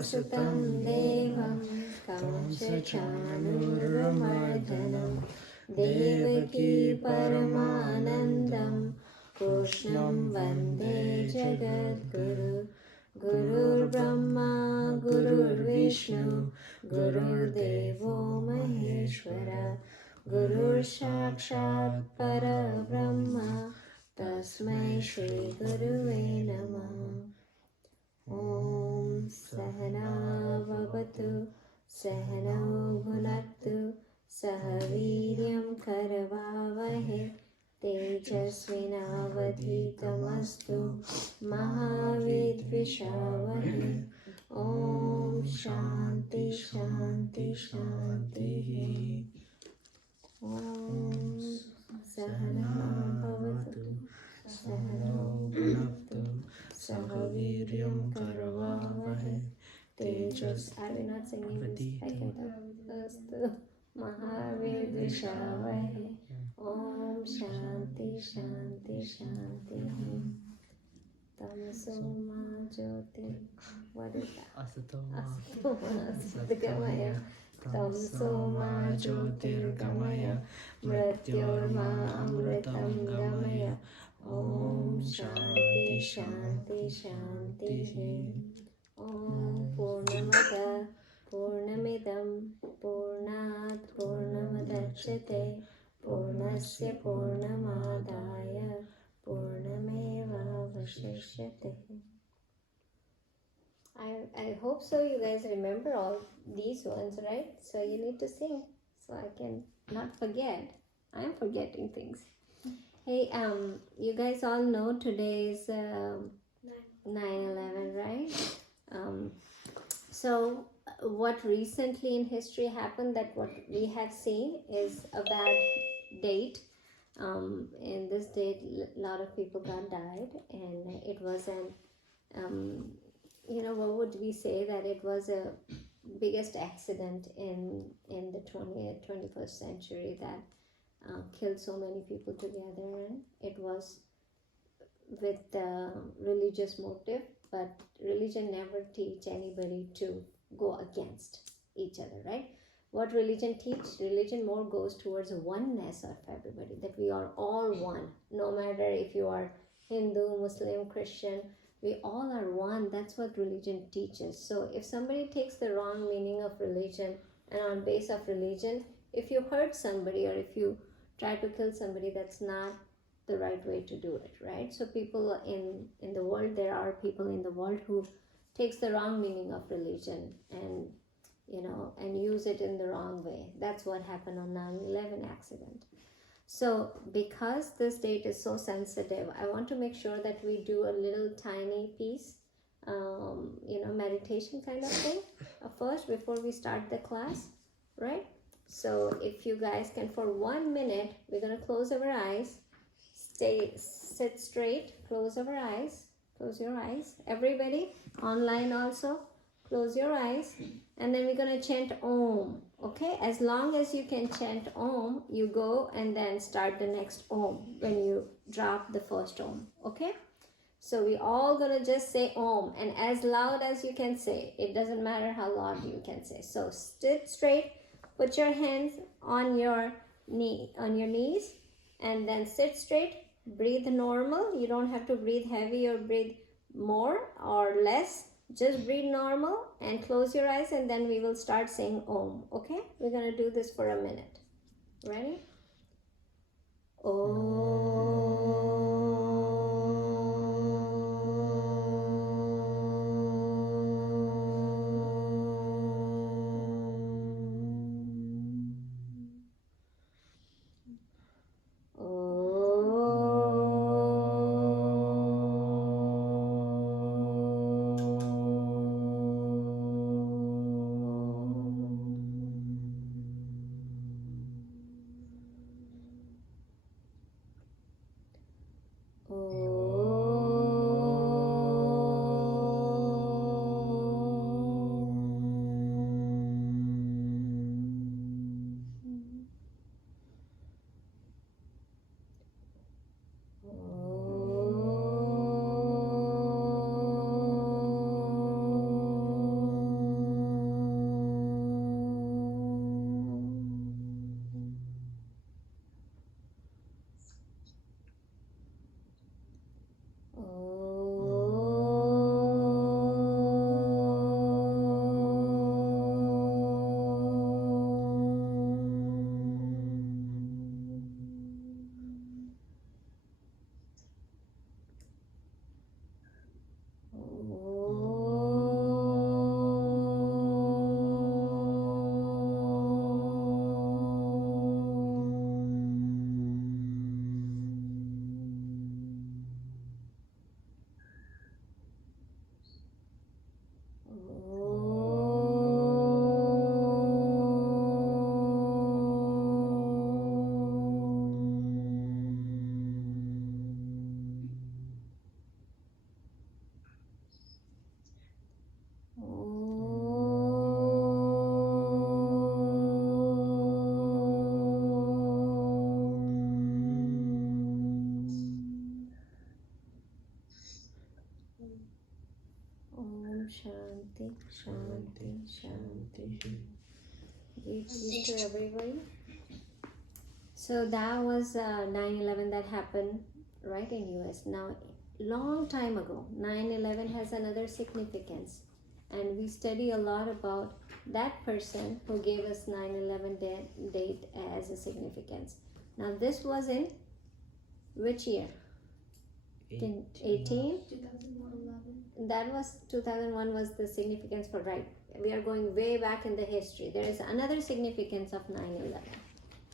Sutam Devam Kamsachanurmardhanam Devaki Paramanandam Krishnam Vande Jagadguru Gurur Brahma Gurur Vishnu Gurur Devo Maheshwara Gurur Sakshat Parabrahma Tasmai Shri Guruve Namah. Om Sahana Vavatu Sahano Bhunaktu Sahaviryam Karavavahe Tejasvinavadhitamastu Mahavidvishavahe. Om Shanti Shanti Shanti. Om Sahana Bhavatu Sahano Bhunaktu Sahaviryam Karavavahe Tejas. I will not sing this. I can Astu Mahavidvishavahe. Om Shanti Shanti Shanti. Tamso ma jyoti. What is that? Asatoma Satgamaya. Tamso ma jyotirgamaya. Mrityorma amritam gamaya. Om Shanti Shanti Shanti. Om Purnamada Purnamidam Purnat Purnamadachyate Purnasya Purnamadaya Purnameva Vashishyate. I hope so you guys remember all these ones, right? So you need to sing so I can not forget. I'm forgetting things. Hey, you guys all know today is 9/11, right? So what recently in history happened, that what we have seen is a bad date. In this date, a lot of people got died, and it was an what would we say, that it was a biggest accident in the 20th 21st century that killed so many people together. And it was with religious motive, but religion never teach anybody to go against each other, right? What religion teach? Religion more goes towards a oneness of everybody, that we are all one, no matter if you are Hindu, Muslim, Christian, we all are one. That's what religion teaches. So if somebody takes the wrong meaning of religion, and on base of religion, if you hurt somebody or if you try to kill somebody, that's not the right way to do it, right? So people in the world, there are people in the world who takes the wrong meaning of religion and and use it in the wrong way. That's what happened on 9/11 accident. So because this date is so sensitive, I want to make sure that we do a little tiny piece, meditation kind of thing first before we start the class, right? So if you guys can, for 1 minute, we're going to close our eyes, sit straight, close our eyes, close your eyes. Everybody, online also, close your eyes, and then we're going to chant Om, okay? As long as you can chant Om, you go and then start the next Om when you drop the first Om, okay? So we all going to just say Om, and as loud as you can say. It doesn't matter how loud you can say. So sit straight, put your hands on your knees, and then sit straight. Breathe normal. You don't have to breathe heavy or breathe more or less. Just breathe normal and close your eyes, and then we will start saying Om, okay? We're going to do this for a minute. Ready? Shanti, Shanti, Shanti. Peace to everybody. So that was 9/11 that happened right in US. Now, long time ago, 9/11 has another significance, and we study a lot about that person who gave us 9/11 date as a significance. Now, this was in which year? 18? 2011. That was 2001 was the significance for right. We are going way back in the history. There is another significance of 9/11.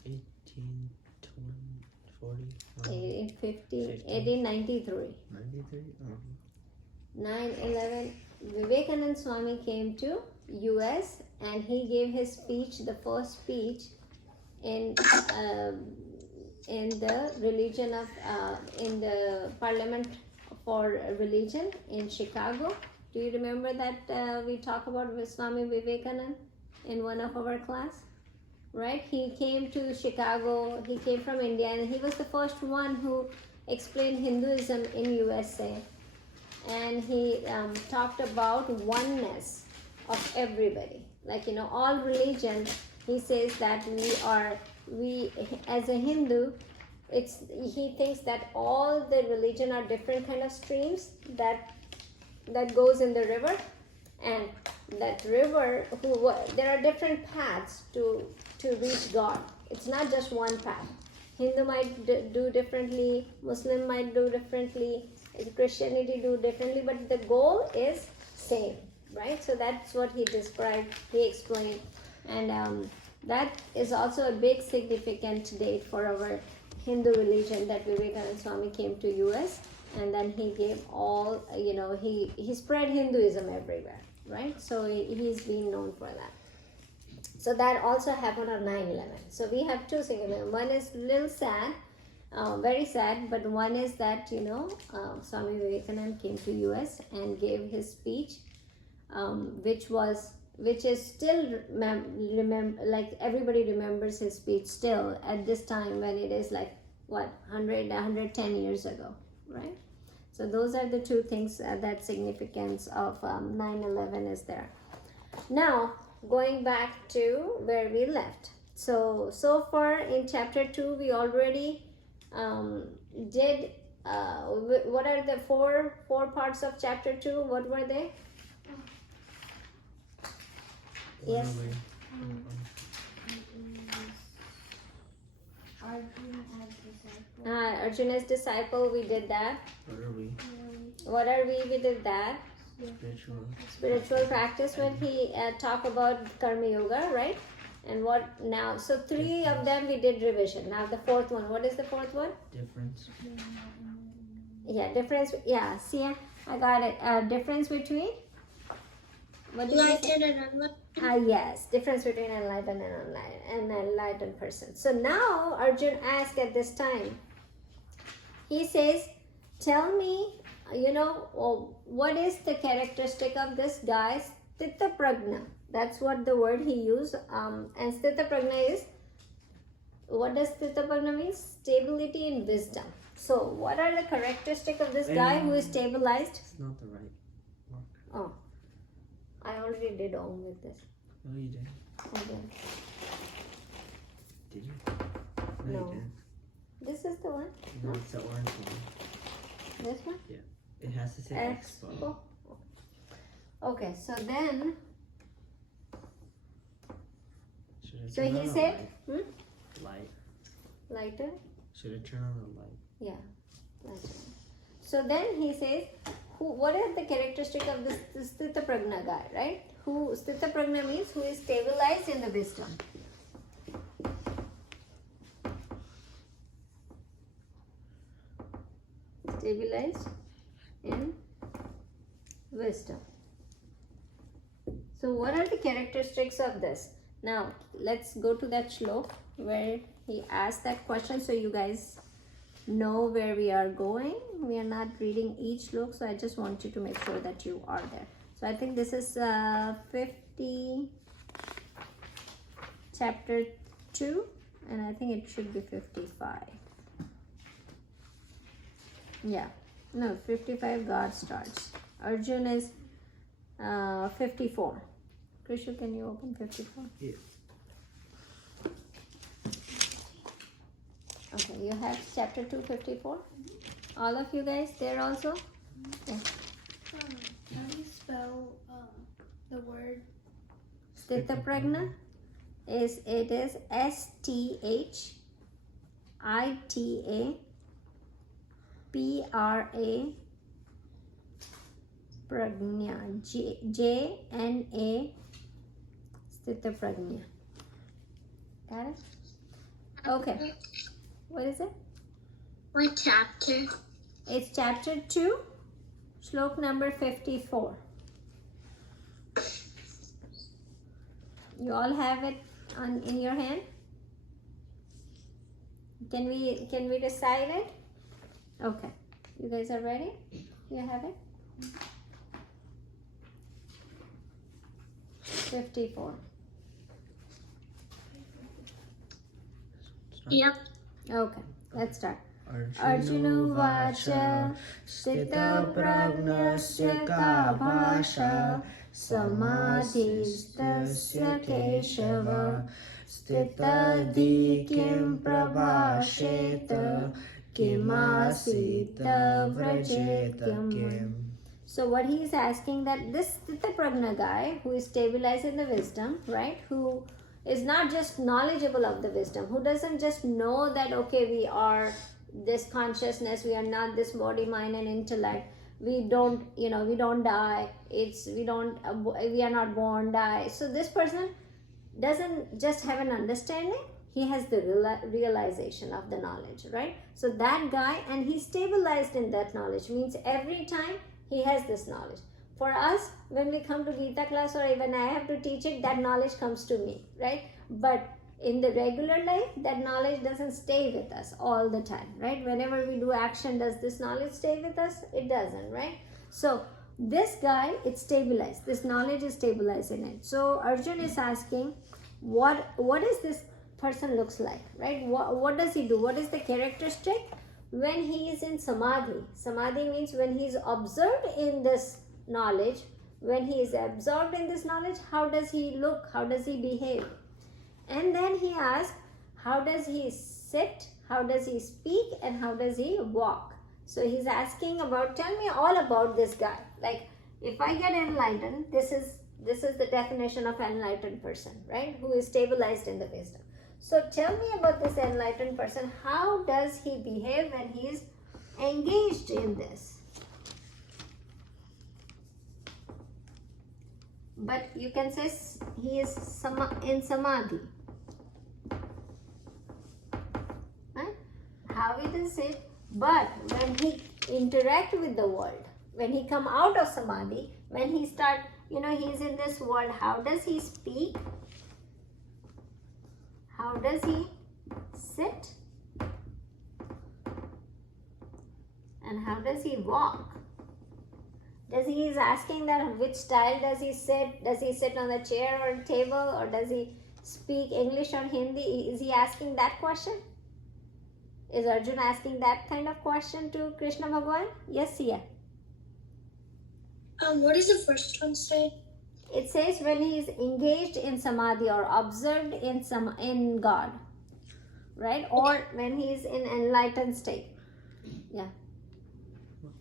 18, 20, 40, 1850, 1893. 93? 9/11, Vivekananda Swami came to US and he gave his speech, the first speech in the religion of in the Parliament for Religion in Chicago. Do you remember that we talk about Swami Vivekananda in one of our class? Right? He came to Chicago. He came from India, and he was the first one who explained Hinduism in USA. And he talked about oneness of everybody, like all religion. He says that we as a Hindu, he thinks that all the religion are different kind of streams that goes in the river, and that river there are different paths to reach God. It's not just one path. Hindu might do differently, Muslim might do differently, Christianity do differently, but the goal is same, right? So that's what he described, he explained, and that is also a big significant date for our Hindu religion, that Vivekananda Swami came to US, and then he gave all, he spread Hinduism everywhere, right? So he's been known for that. So that also happened on 9/11. So we have two significant. One is a little sad, very sad, but one is that Swami Vivekananda came to US and gave his speech, which is still like everybody remembers his speech still at this time, when it is like 110 years ago, right? So those are the two things that significance of 9/11 is there. Now, going back to where we left. So far in chapter 2, we already did, what are the four parts of chapter 2? What were they? Yes. Arjuna's disciple, we did that. What are we? We did that. Spiritual practice, when he talked about Karma Yoga, right? And what now? So 3 of them we did revision. Now the 4th one. What is the 4th one? Difference. Yeah, difference. Yeah, see, I got it. Difference between? What did you say? Enlightened and unenlightened. Yes, difference between enlightened and enlightened person. So now Arjun asked at this time, he says, tell me, what is the characteristic of this guy, Sthita Prajna? That's what the word he used. And Sthita Prajna is, what does Sthita Prajna mean? Stability and wisdom. So what are the characteristics of this guy who is stabilized? It's not the right mark. Oh, I already did Om with this. No, you didn't. Okay. Did you? No. You didn't. This is the one. No, it's the orange one. This one? It has to say Expo. Expo. Okay, so then, Should I so turn he on the said, light? lighter? Should I turn on the light? Yeah, lighter. So then he says, what are the characteristics of this Sthita Prajna guy, right? Sthita Prajna means who is stabilized in the wisdom. Stabilized in wisdom. So what are the characteristics of this? Now let's go to that shlok where he asked that question, so you guys know where we are going. We are not reading each shlok, so I just want you to make sure that you are there. So I think this is 50, chapter 2, and I think it should be 55. Yeah, no, 55 God starts. Arjun is 54. Krishu, can you open 54? Yeah. Okay, you have chapter 254. All of you guys there also? Yeah. How do you spell the word? Sthitaprajna is STHITAPRA prajna, JNA, Sthitaprajna. Got it? Okay. What is it? What chapter? It's chapter 2, shlok number 54. You all have it in your hand? Can we recite it? Okay. You guys are ready? You have it? 54. Yep. Okay, let's start. Arjunuvacha Sthitapragnasya ka bhasha Samadhistasya Keshava Sthitadi kim prabhasheta Kimasita vrajeta kim. So what he is asking, that this Sthitaprajna guy who is stabilized in the wisdom, right, who is not just knowledgeable of the wisdom, who doesn't just know that, okay, we are this consciousness, we are not this body, mind and intellect, we don't, we don't die, we are not born, die. So this person doesn't just have an understanding, he has the realization of the knowledge, right? So that guy, and he's stabilized in that knowledge, means every time he has this knowledge. For us, when we come to Gita class or even I have to teach it, that knowledge comes to me, right? But in the regular life, that knowledge doesn't stay with us all the time, right? Whenever we do action, does this knowledge stay with us? It doesn't, right? So this guy, it's stabilized. This knowledge is stabilized in it. So Arjun is asking, what is this person looks like, right? What does he do? What is the characteristic? When he is in samadhi. Samadhi means when he is observed in this knowledge, when he is absorbed in this knowledge, how does he look? How does he behave? And then he asks, how does he sit? How does he speak? And how does he walk? So he's asking about, tell me all about this guy. Like, if I get enlightened, this is the definition of enlightened person, right? Who is stabilized in the wisdom. So tell me about this enlightened person. How does he behave when he is engaged in this? But you can say he is in samadhi. Right? How it is it? But when he interact with the world, when he come out of samadhi, when he start, he's in this world, how does he speak? How does he sit? And how does he walk? He is asking that which style does he sit? Does he sit on a chair or a table, or does he speak English or Hindi? Is he asking that question? Is Arjun asking that kind of question to Krishna Bhagwan? Yes, Sia. What does the first one say? It says when he is engaged in samadhi or observed in God, right? Or when he is in enlightened state. Yeah.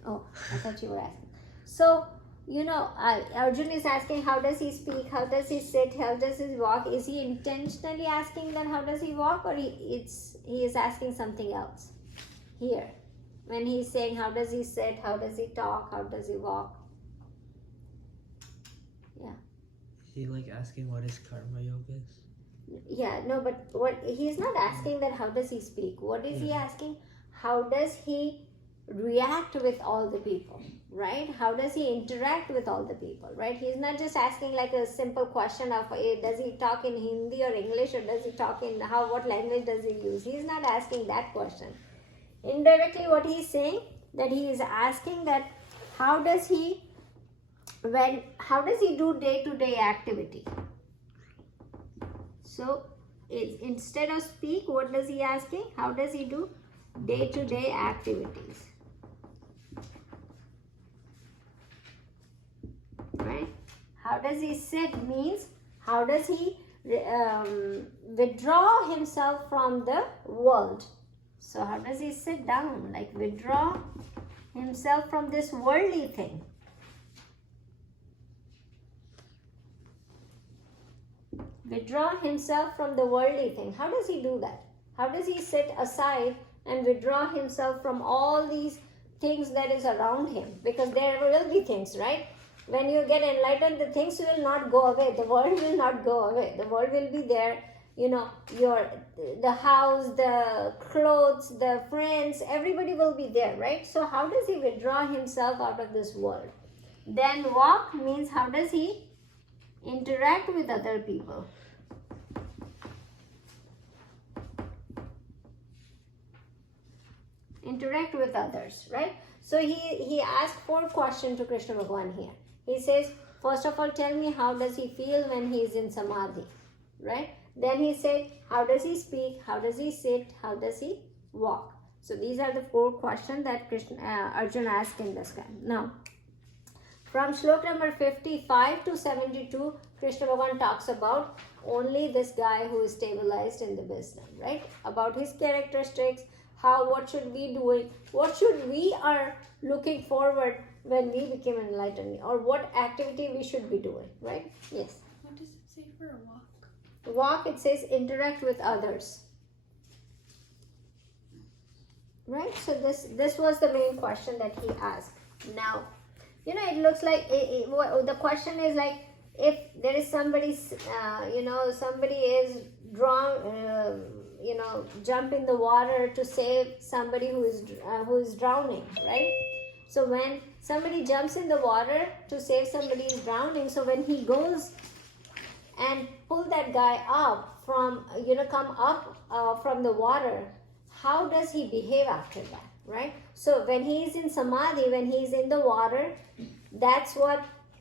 Oh, I thought you were asking. So, Arjun is asking how does he speak, how does he sit, how does he walk? Is he intentionally asking that how does he walk, or he is asking something else here? When he's saying how does he sit, how does he talk, how does he walk? Yeah. Is he like asking what his karma yoga is? Yeah, no, but what he's not asking that how does he speak. What is he asking? How does he react with all the people, right? How does he interact with all the people, right? He's not just asking like a simple question of does he talk in Hindi or English, or does he talk in what language does he use? He's not asking that question. Indirectly what he's saying, that he is asking that how does he do day-to-day activity. So instead of speak, what does he asking? How does he do day-to-day activities? Right? How does he sit means how does he withdraw himself from the world. So how does he sit down? Like withdraw himself from this worldly thing. Withdraw himself from the worldly thing. How does he do that? How does he sit aside and withdraw himself from all these things that is around him? Because there will be things, right? When you get enlightened, the things will not go away. The world will not go away. The world will be there. You know, the house, the clothes, the friends, everybody will be there, right? So how does he withdraw himself out of this world? Then walk means how does he interact with other people? Interact with others, right? So he asked 4 questions to Krishna Bhagwan here. He says, first of all, tell me how does he feel when he is in samadhi, right? Then he said, how does he speak? How does he sit? How does he walk? So these are the 4 questions that Arjuna asked in this guy. Now, from slok number 55 to 72, Krishna Bhagavan talks about only this guy who is stabilized in the wisdom, right? About his characteristics, what should we do, what should we are looking forward when we become enlightened, or what activity we should be doing, right? Yes. What does it say for a walk? Walk, it says interact with others, right? So this was the main question that he asked. Now, you know, it looks like the question is like, if there is somebody, somebody is jump in the water to save somebody who is drowning, right? So when somebody jumps in the water to save somebody who is drowning, so when he goes and pull that guy up from, come up from the water, how does he behave after that, right? So when he is in samadhi, when he is in the water, that's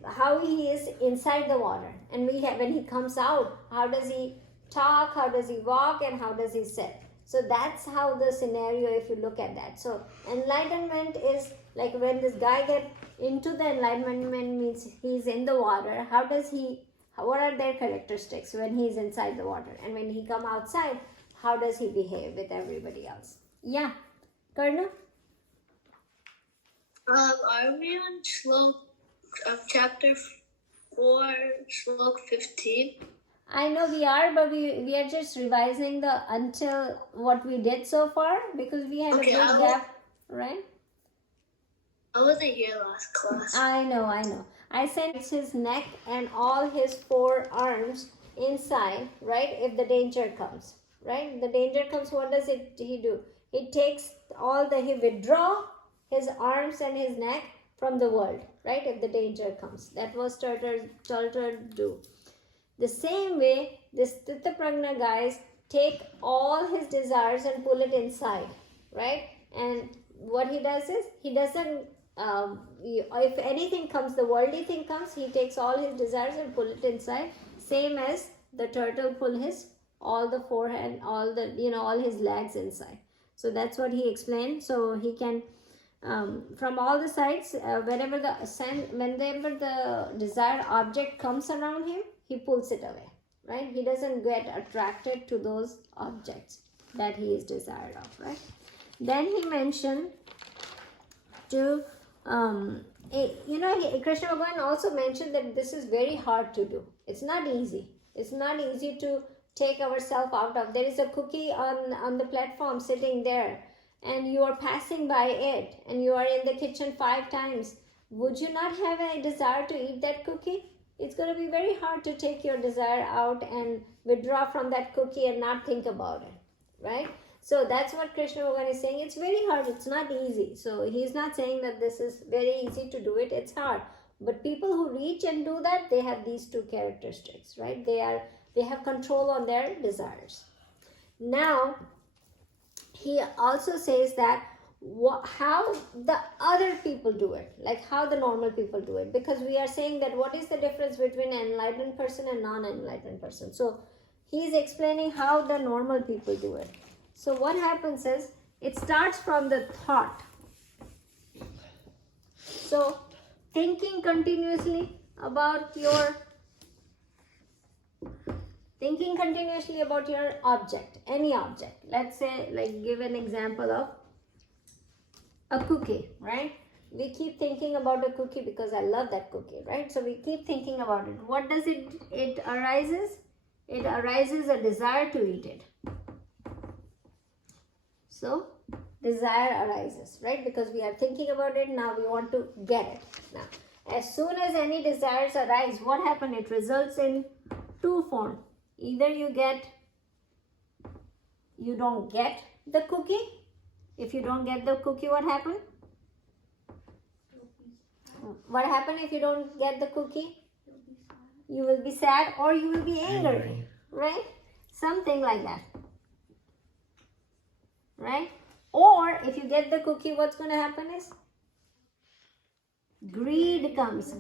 how he is inside the water. And when he comes out, how does he talk, how does he walk, and how does he sit? So that's how the scenario, if you look at that. So enlightenment is like when this guy gets into the enlightenment means he's in the water. What are their characteristics when he's inside the water? And when he come outside, how does he behave with everybody else? Yeah. Karna? Are we on slok of chapter 4, slok 15? I know we are, but we are just revising until what we did so far, because we had a big gap, right? I wasn't here last class. I know. I sent his neck and all his 4 arms inside, right? If the danger comes, right? The danger comes, what does he do? He takes he withdraw his arms and his neck from the world, right? If the danger comes. That was Turtle do. The same way, this Stita Prajna guys take all his desires and pull it inside, right? And what he does is, he doesn't, if anything comes, the worldly thing comes, he takes all his desires and pull it inside. Same as the turtle pull all the forehead, all his legs inside. So that's what he explained. So he can, from all the sides, whenever the desired object comes around him, he pulls it away, right? He doesn't get attracted to those objects that he is desired of, right? Then he mentioned to, Krishna Bhagavan also mentioned that this is very hard to do. It's not easy. It's not easy to take ourselves out of. There is a cookie on the platform sitting there, and you are passing by it, and you are in the kitchen 5 times. Would you not have a desire to eat that cookie? It's going to be very hard to take your desire out and withdraw from that cookie and not think about it, right? So that's what Krishna Bhagavan is saying. It's very hard. It's not easy. So he's not saying that this is very easy to do it. It's hard. But people who reach and do that, they have these 2 characteristics, right? They have control on their desires. Now, he also says that how the other people do it, like how the normal people do it, because we are saying that what is the difference between an enlightened person and non-enlightened person. So he is explaining how the normal people do it. So what happens is, it starts from the thought. So thinking continuously, about your thinking continuously about your object, any object. Let's say, like, give an example of a cookie, right? We keep thinking about a cookie because I love that cookie, right? So we keep thinking about it. What does it arises? It arises a desire to eat it. So desire arises, right? Because we are thinking about it, now we want to get it. Now, as soon as any desires arise, what happens? It results in two forms. Either you don't get the cookie. If you don't get the cookie, what happens? What happens if you don't get the cookie? You will be sad or you will be angry, right? Something like that, right? Or if you get the cookie, what's going to happen is greed comes,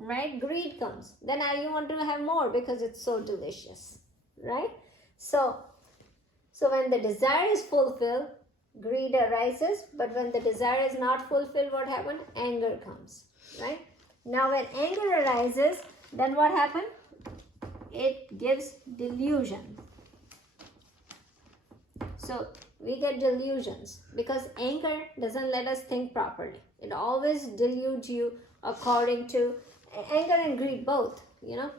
right? Greed comes. Then now you want to have more because it's so delicious, right? So when the desire is fulfilled, greed arises, but when the desire is not fulfilled, what happens? Anger comes, right? Now when anger arises, then what happens? It gives delusion. So we get delusions because anger doesn't let us think properly. It always deludes you according to anger and greed both, you know.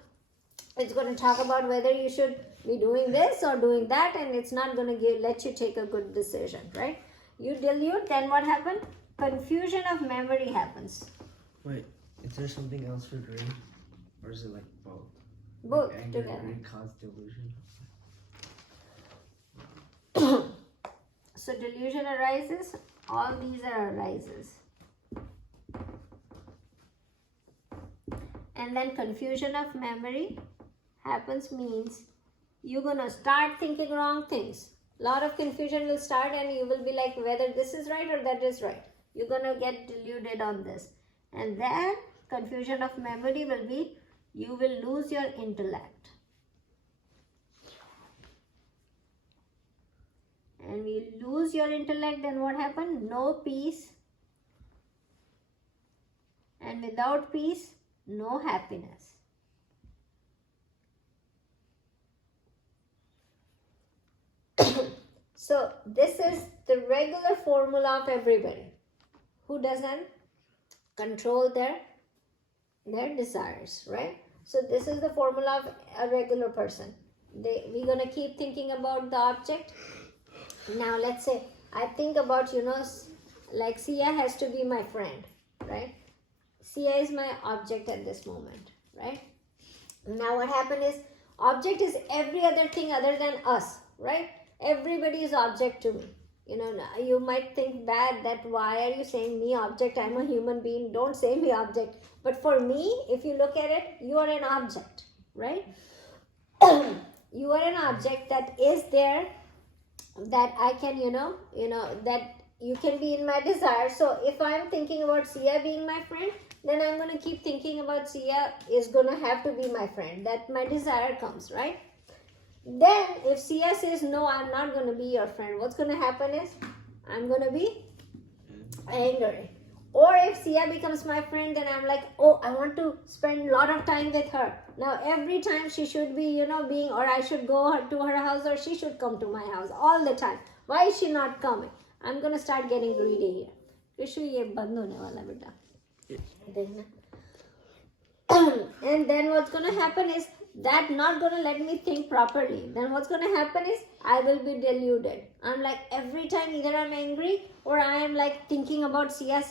It's going to talk about whether you should be doing this or doing that, and it's not going to let you take a good decision, right? You delude, then what happens? Confusion of memory happens. Wait, is there something else for greed? Or is it like both? Both like anger together. and greed cause delusion? So delusion arises, all these are arises. And then confusion of memory happens, means you're gonna start thinking wrong things. A lot of confusion will start and you will be like whether this is right or that is right. You're gonna get deluded on this. And then confusion of memory will be you will lose your intellect. And we lose your intellect, then what happens? No peace. And without peace, no happiness. So this is the regular formula of everybody who doesn't control their desires, right? So this is the formula of a regular person. We're gonna keep thinking about the object. Now let's say I think about, like Sia has to be my friend, right? Sia is my object at this moment, right? Now what happened is, object is every other thing other than us, right? Everybody is object to me. You might think bad that why are you saying me object? I'm a human being. Don't say me object. But for me, if you look at it, you are an object, right? You are an object that is there, that I can, that you can be in my desire. So if I'm thinking about Sia being my friend, then I'm going to keep thinking about Sia is going to have to be my friend. That my desire comes, right? Then if Sia says, no, I'm not going to be your friend, what's going to happen is, I'm going to be angry. Or if Sia becomes my friend, then I'm like, oh, I want to spend a lot of time with her. Now every time she should be, or I should go to her house, or she should come to my house all the time. Why is she not coming? I'm going to start getting greedy here. Vishu, ye band hone wala beta. And then what's going to happen is, that not going to let me think properly. Then what's going to happen is, I will be deluded. I'm like, every time either I'm angry or I am like thinking about Sia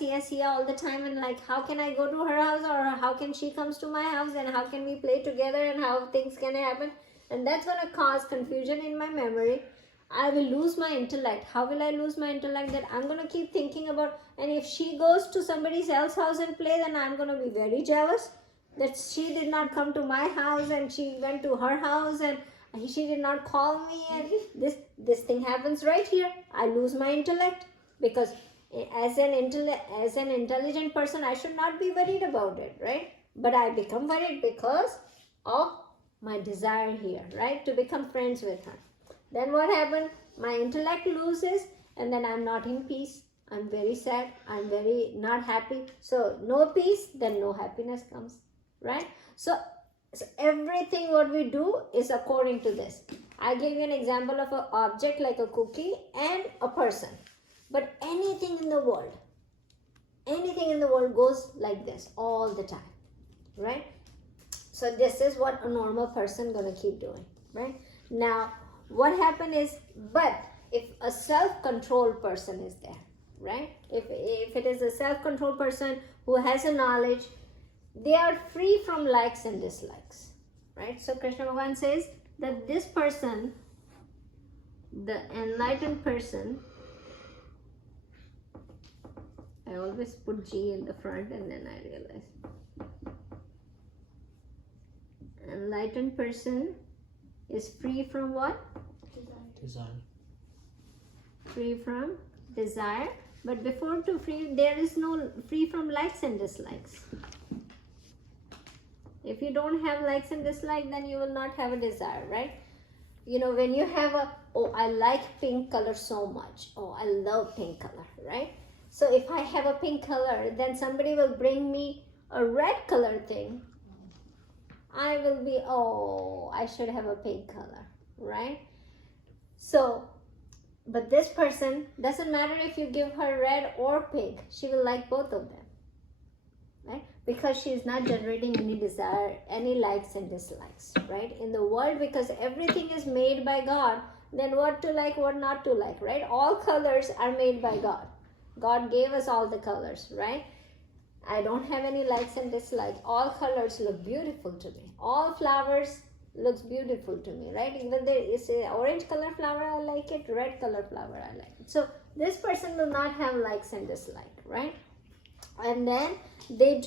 all the time, and like, how can I go to her house, or how can she comes to my house, and how can we play together, and how things can happen. And that's going to cause confusion in my memory. I will lose my intellect. How will I lose my intellect? That I'm going to keep thinking about, and if she goes to somebody else's house and play, then I'm going to be very jealous that she did not come to my house and she went to her house and she did not call me, and this thing happens right here. I lose my intellect, because as an intelligent person, I should not be worried about it, right? But I become worried because of my desire here, right? To become friends with her. Then what happened? My intellect loses, and then I'm not in peace. I'm very sad. I'm very not happy. So no peace, then no happiness comes. right? So everything what we do is according to this. I give you an example of an object like a cookie and a person. But anything in the world goes like this all the time, right? So this is what a normal person gonna keep doing, right? Now, what happened is, but if a self-controlled person is there, right? If it is a self-controlled person who has a knowledge, they are free from likes and dislikes, right? So Krishna Bhagavan says that this person, the enlightened person, I always put G in the front and then I realize. Enlightened person is free from what? Desire. Free from desire. But before to free, there is no free from likes and dislikes. If you don't have likes and dislikes, then you will not have a desire, right? You know, when you have oh, I like pink color so much. Oh, I love pink color, right? So if I have a pink color, then somebody will bring me a red color thing. I will be, oh, I should have a pink color, right? So, but this person, doesn't matter if you give her red or pink, she will like both of them, right? Because she is not generating any desire, any likes and dislikes, right? In the world, because everything is made by God, then what to like, what not to like, right? All colors are made by God. God gave us all the colors, right? I don't have any likes and dislikes. All colors look beautiful to me. All flowers looks beautiful to me, right? Even there is an orange color flower, I like it. Red color flower, I like it. So this person will not have likes and dislikes, right? And then they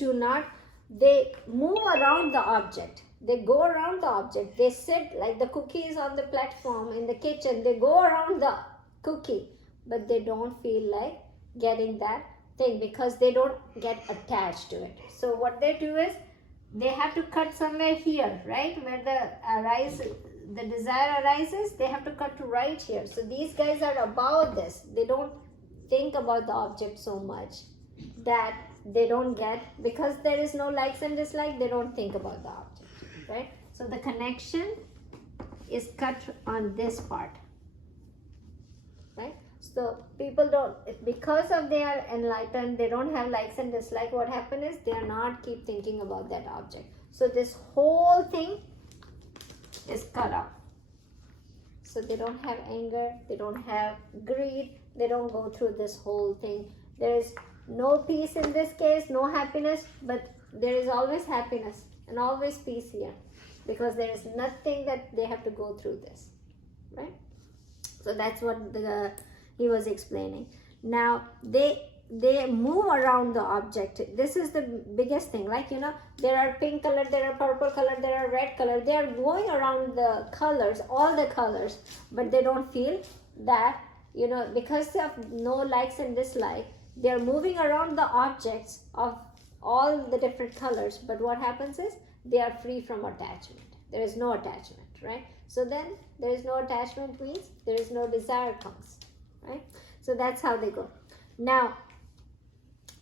move around the object. They go around the object. They sit like the cookies on the platform in the kitchen. They go around the cookie, but they don't feel like getting that thing because they don't get attached to it. So what they do is they have to cut somewhere here, right? Where the desire arises, they have to cut to right here. So these guys are above this. They don't think about the object so much that they don't get, because there is no likes and dislikes, they don't think about the object, right? So the connection is cut on this part, right? So people don't, because of they are enlightened, they don't have likes and dislikes. What happens is they are not keep thinking about that object. So this whole thing is cut off. So they don't have anger, they don't have greed, they don't go through this whole thing. There is no peace in this case, no happiness, but there is always happiness and always peace here, because there is nothing that they have to go through this, right? So that's what he was explaining. Now they move around the object. This is the biggest thing. Like, you know, there are pink color, there are purple color, there are red color. They are going around the colors, all the colors, but they don't feel that, you know, because of no likes and dislikes, they are moving around the objects of all the different colors. But what happens is they are free from attachment. There is no attachment, right? So then there is no attachment means there is no desire comes, right? So that's how they go. Now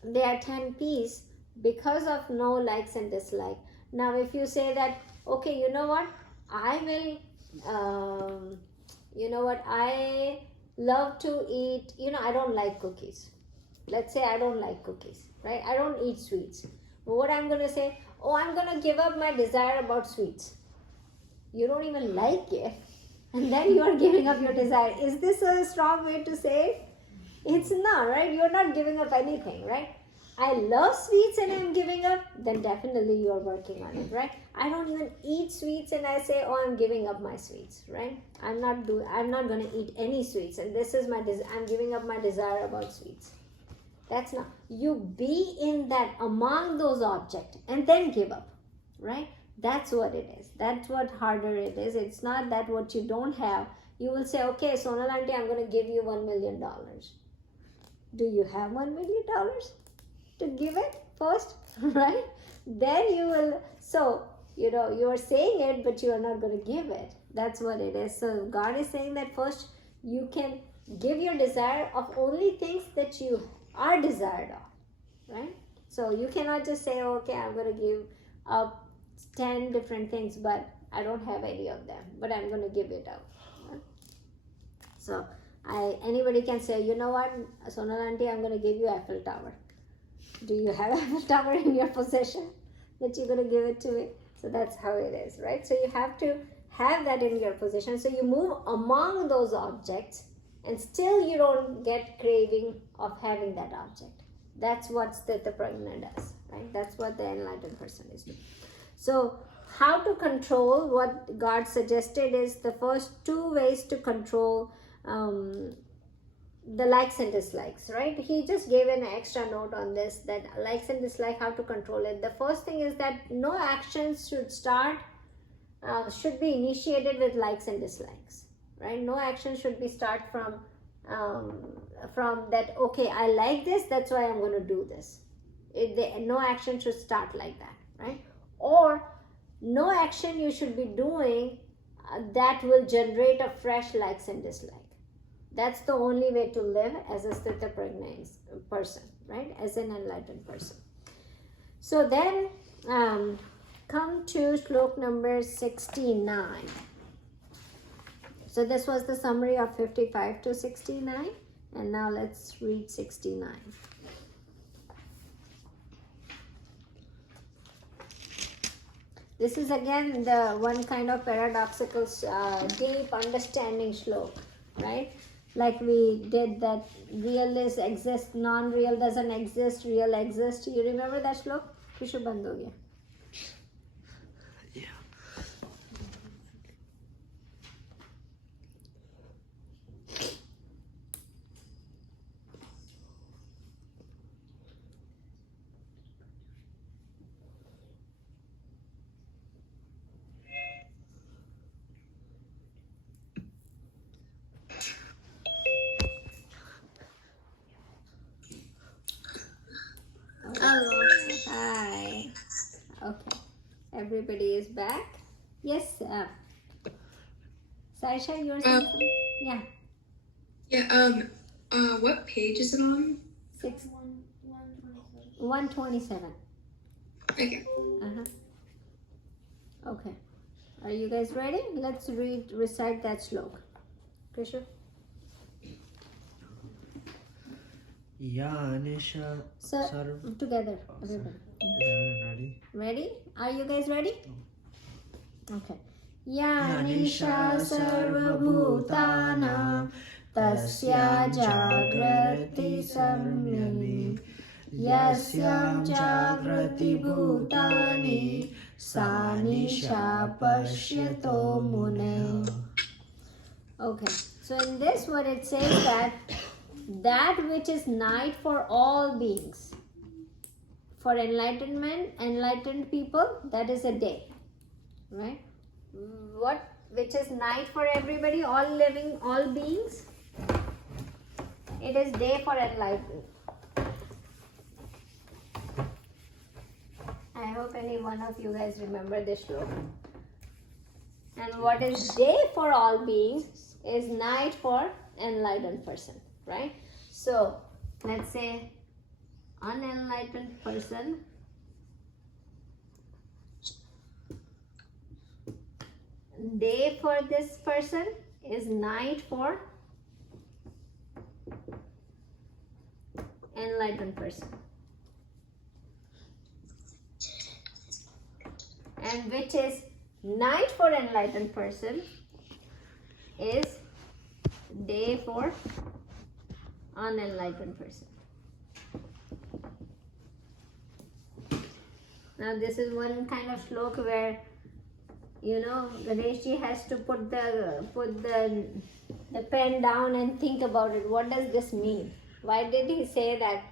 they attain peace because of no likes and dislikes. Now if you say that, okay, you know what, I will, I love to eat, you know, I don't like cookies. Let's say I don't like cookies, right? I don't eat sweets. But what I'm going to say, oh, I'm going to give up my desire about sweets. You don't even like it, and then you are giving up your desire. Is this a strong way to say it? It's not, right? You're not giving up anything, right? I love sweets and I'm giving up, then definitely you're working on it, right? I don't even eat sweets and I say, oh, I'm giving up my sweets, right? I'm not going to eat any sweets, and this is I'm giving up my desire about sweets. That's not. You be in that among those objects and then give up, right? That's what it is. That's what harder it is. It's not that what you don't have. You will say, okay, Sonal auntie, I'm going to give you $1 million. Do you have $1 million to give it first, right? Then you will, so, you know, you are saying it, but you are not going to give it. That's what it is. So God is saying that first you can give your desire of only things that you are desired of, right? So you cannot just say, okay, I'm going to give up 10 different things, but I don't have any of them, but I'm going to give it out. So anybody can say, you know what, Sonal auntie, I'm going to give you Eiffel Tower. Do you have Eiffel Tower in your possession that you're going to give it to me? So that's how it is, right? So you have to have that in your possession. So you move among those objects and still you don't get craving of having that object. That's what Sthita Prajna does, right? That's what the enlightened person is doing. So how to control, what God suggested is the first 2 ways to control the likes and dislikes, right? He just gave an extra note on this, that likes and dislike, how to control it. The first thing is that no actions should be initiated with likes and dislikes, right? No action should be start from that, okay, I like this, that's why I'm going to do this. No action should start like that, right? Or no action you should be doing that will generate a fresh likes and dislike. That's the only way to live as a Sthita Prajna person, right? As an enlightened person. So then come to slok number 69. So this was the summary of 55 to 69, and now let's read 69. This is again the one kind of paradoxical deep understanding slok, right? Like we did that real is exist, non-real doesn't exist, real exists. You remember that slok? Kishu band ho gaya. Yeah. Hello. Hi. Okay. Everybody is back. Yes. Saisha, you're saying something? Yeah. Yeah, what page is it on? 127. Okay. Okay. Are you guys ready? Let's recite that slok. Krishu? Yanisha So, Sarv. together. Oh, Everybody. Ready? Ready? Are you guys ready? Okay. Yanisha Sarvabhutanam Tasya Jagrati Samyami Yasyam Jagrati Bhutani Sanisha Pashyato Mune. Okay, so in this what it says that which is night for all beings, for enlightened people, that is a day, right? What which is night for everybody, all beings, it is day for enlightened. I hope any one of you guys remember this slok. And what is day for all beings is night for enlightened person, right? So let's say unenlightened person day for this person is night for enlightened person, and which is night for enlightened person is day for unenlightened person. Now this is one kind of slok where Ganeshji has to put the pen down and think about it. What does this mean? Why did he say that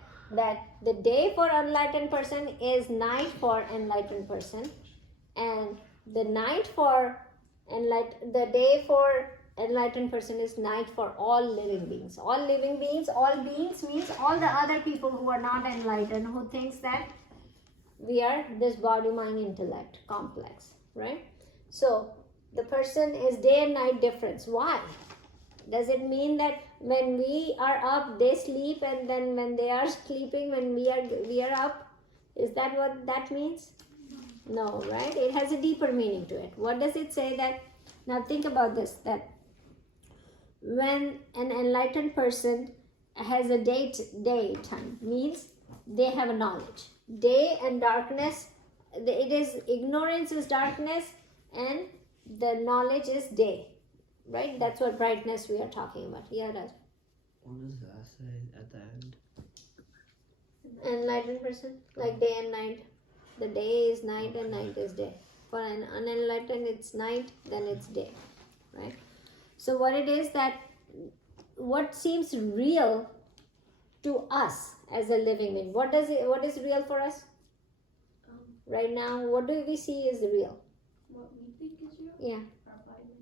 the day for enlightened person is night for enlightened person, and the day for enlightened person is night for all living beings. All living beings, all beings means all the other people who are not enlightened, who thinks that we are this body, mind, intellect complex, right? So the person is day and night difference. Why? Does it mean that when we are up, they sleep, and then when they are sleeping, when we are up? Is that what that means? No, right? It has a deeper meaning to it. What does it say? That now think about this, that when an enlightened person has a daytime, means they have a knowledge. Day and darkness, it is ignorance is darkness and the knowledge is day, right? That's what brightness we are talking about. Yeah, Raj. What does that say at the end? Enlightened person, like day and night. The day is night and night is day. For an unenlightened, it's night, then it's day, right? So what it is that what seems real to us as a living being, what is real for us right now? What do we see is real? What we think is real? Yeah, Our Bible.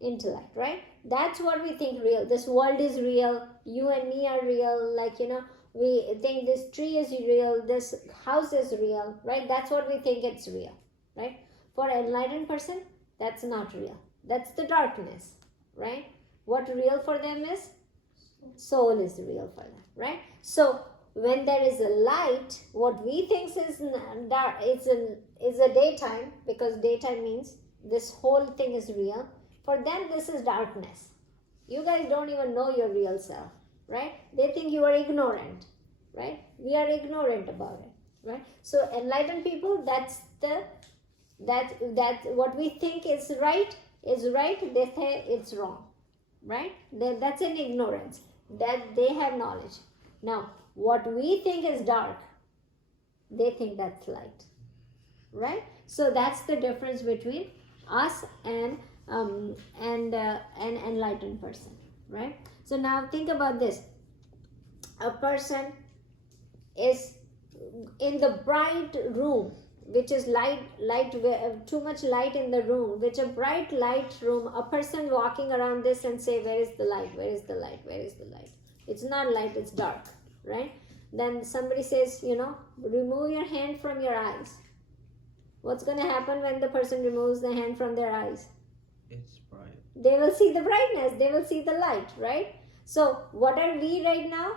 intellect, right? That's what we think real. This world is real. You and me are real. Like, we think this tree is real. This house is real, right? That's what we think it's real, right? For an enlightened person, that's not real. That's the darkness, right? What real for them is soul is real for them, right? So when there is a light, what we think is dark, is a daytime, because daytime means this whole thing is real. For them, this is darkness. You guys don't even know your real self, right? They think you are ignorant, right? We are ignorant about it, right? So enlightened people, that's what we think is right. They say it's wrong, right? That's an ignorance. That they have knowledge. Now, what we think is dark, they think that's light, right? So that's the difference between us and an enlightened person, right? So now think about this. A person is in the bright room, which is too much light in the room, which a bright light room, a person walking around this and say, where is the light? Where is the light? Where is the light? It's not light, it's dark, right? Then somebody says, remove your hand from your eyes. What's going to happen when the person removes the hand from their eyes? It's bright. They will see the brightness, they will see the light, right? So what are we right now?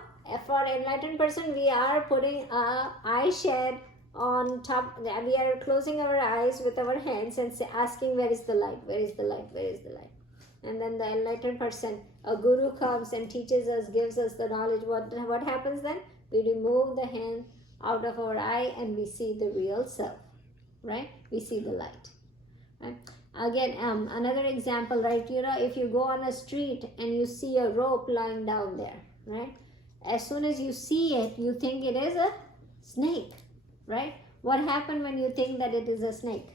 For enlightened person, we are putting a eye shade on top. We are closing our eyes with our hands and asking, where is the light? Where is the light? Where is the light? And then the enlightened person, a guru comes and teaches us, gives us the knowledge. What happens then? We remove the hand out of our eye and we see the real self, right? We see the light, right? Again, another example, right? If you go on a street and you see a rope lying down there, right? As soon as you see it, you think it is a snake, right? What happened when you think that it is a snake?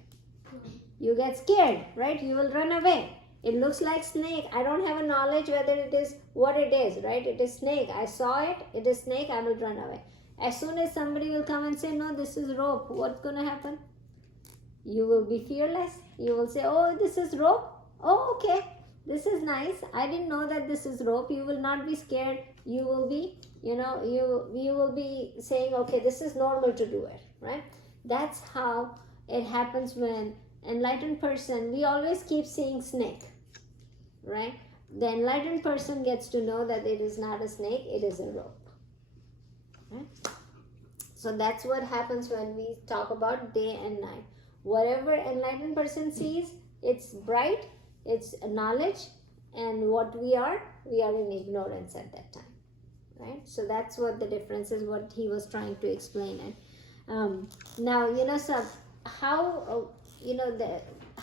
You get scared, right? You will run away. It looks like snake. I don't have a knowledge whether it is what it is, right? It is snake. I saw it. It is snake. I will run away. As soon as somebody will come and say, no, this is rope, what's going to happen? You will be fearless. You will say, oh, this is rope. Oh, okay. This is nice. I didn't know that this is rope. You will not be scared. You will be, you will be saying, okay, this is normal to do it, right? That's how it happens when enlightened person, we always keep seeing snake, right? The enlightened person gets to know that it is not a snake, it is a rope, right? So that's what happens when we talk about day and night. Whatever enlightened person sees, it's bright, it's knowledge, and what we are in ignorance at that time, right? So that's what the difference is, what he was trying to explain it. Now, so how,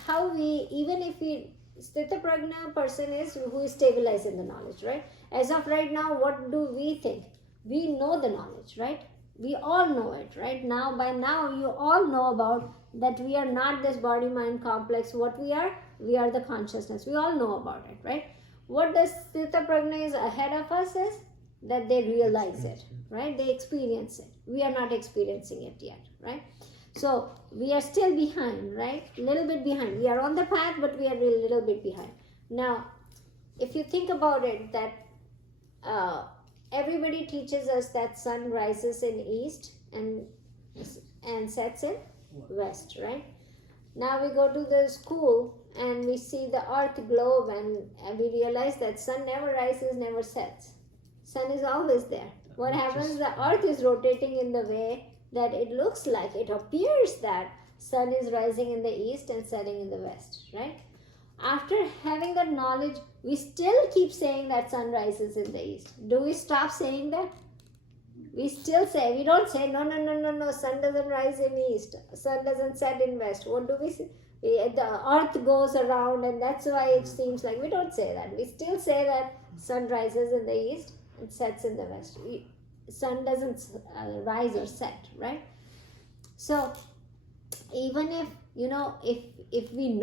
how we, even if we, Sthita Prajna person is who is stabilized in the knowledge, right? As of right now, what do we think? We know the knowledge, right? We all know it, right? By now, you all know about that we are not this body-mind complex. What we are the consciousness. We all know about it, right? What does Sthita Prajna is ahead of us is that they realize it, right? They experience it. We are not experiencing it yet, right? So we are still behind, right? A little bit behind. We are on the path, but we are a little bit behind. Now, if you think about it, that everybody teaches us that sun rises in east and sets in west, right? Now we go to the school and we see the earth globe and we realize that sun never rises, never sets. Sun is always there. What happens? The earth is rotating in the way that it looks like, it appears that sun is rising in the east and setting in the west, right? After having that knowledge, we still keep saying that sun rises in the east. Do we stop saying that? We still say, we don't say, no, sun doesn't rise in east, sun doesn't set in west. What do we say? The earth goes around, and that's why it seems like, we don't say that. We still say that sun rises in the east and sets in the west. Sun doesn't rise or set, right? So even if, if we